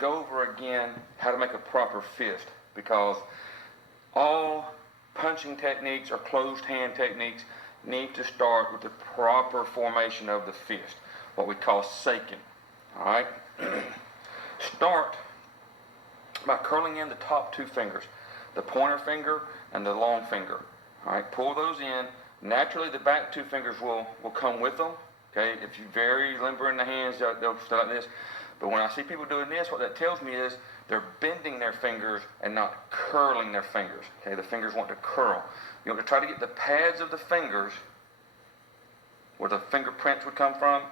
go over again how to make a proper fist, because all punching techniques or closed hand techniques need to start with the proper formation of the fist, what we call Seiken. Alright? Start by curling in the top two fingers, the pointer finger and the long finger. Alright, pull those in. Naturally the back two fingers will come with them. Okay, if you're very limber in the hands, they'll stay like this. But when I see people doing this, what that tells me is they're bending their fingers and not curling their fingers. Okay, the fingers want to curl. You want to try to get the pads of the fingers, where the fingerprints would come from,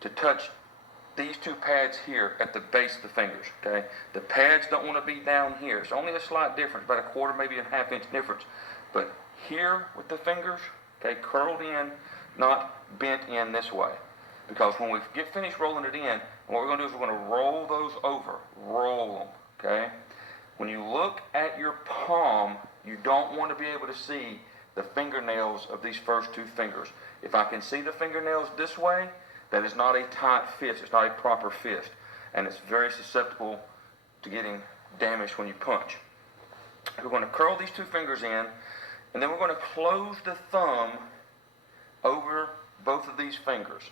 to touch these two pads here at the base of the fingers. Okay, the pads don't want to be down here. It's only a slight difference, about a quarter, maybe a half-inch difference. But here with the fingers, okay, curled in, not bent in this way. Because when we get finished rolling it in, what we're going to do is we're going to roll those over. Roll them, okay? When you look at your palm, you don't want to be able to see the fingernails of these first two fingers. If I can see the fingernails this way, that is not a tight fist. It's not a proper fist. And it's very susceptible to getting damaged when you punch. We're going to curl these two fingers in, and then we're going to close the thumb over both of these fingers.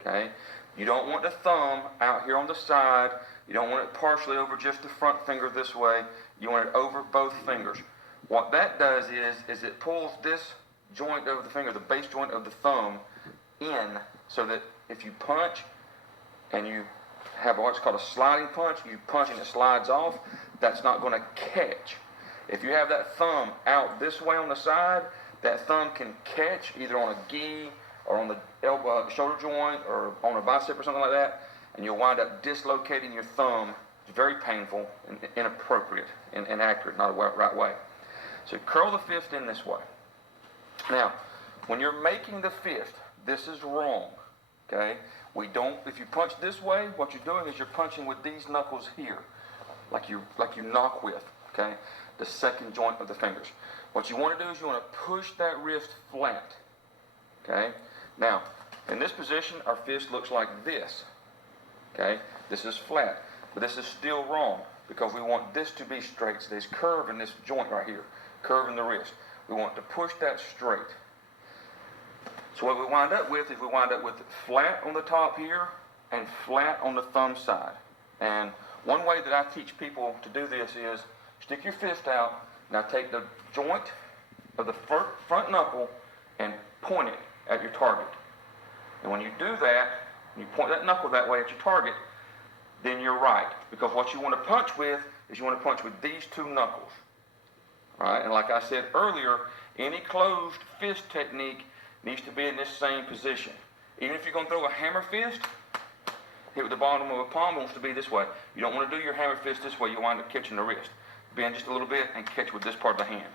Okay? You don't want the thumb out here on the side. You don't want it partially over just the front finger this way. You want it over both fingers. What that does is it pulls this joint of the finger, the base joint of the thumb, in, so that if you punch and you have what's called a sliding punch, you punch and it slides off, that's not going to catch. If you have that thumb out this way on the side, that thumb can catch either on a gi or on the elbow, shoulder joint, or on a bicep or something like that, and you'll wind up dislocating your thumb. It's very painful and inappropriate and inaccurate, not a right way. So curl the fist in this way. Now, when you're making the fist, this is wrong. Okay? If you punch this way, what you're doing is you're punching with these knuckles here, like you knock with. Okay? The second joint of the fingers. What you want to do is you want to push that wrist flat. Okay? Now, in this position, our fist looks like this. Okay? This is flat. But this is still wrong, because we want this to be straight. So there's curve in this joint right here. Curve in the wrist. We want to push that straight. So what we wind up with is we wind up with flat on the top here and flat on the thumb side. And one way that I teach people to do this is stick your fist out. Now take the joint of the front knuckle and point it at your target. And when you do that, you point that knuckle that way at your target, then you're right. Because what you want to punch with is you want to punch with these two knuckles. All right? And like I said earlier, any closed fist technique needs to be in this same position. Even if you're going to throw a hammer fist, hit with the bottom of a palm wants to be this way. You don't want to do your hammer fist this way. You wind up catching the wrist. Bend just a little bit and catch with this part of the hand.